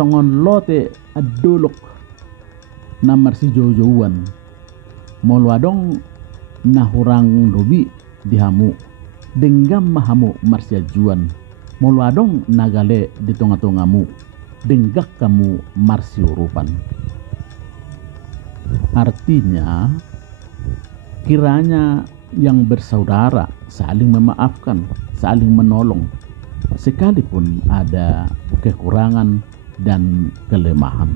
songon lote adulok na marsi jow-jowan molwadong na hurang lobi dihamu denggam mahamu marsia juan molwadong nagale di tonga-tongamu denggak kamu marsi urupan. Artinya kiranya yang bersaudara saling memaafkan, saling menolong sekalipun ada kekurangan dan kelemahan.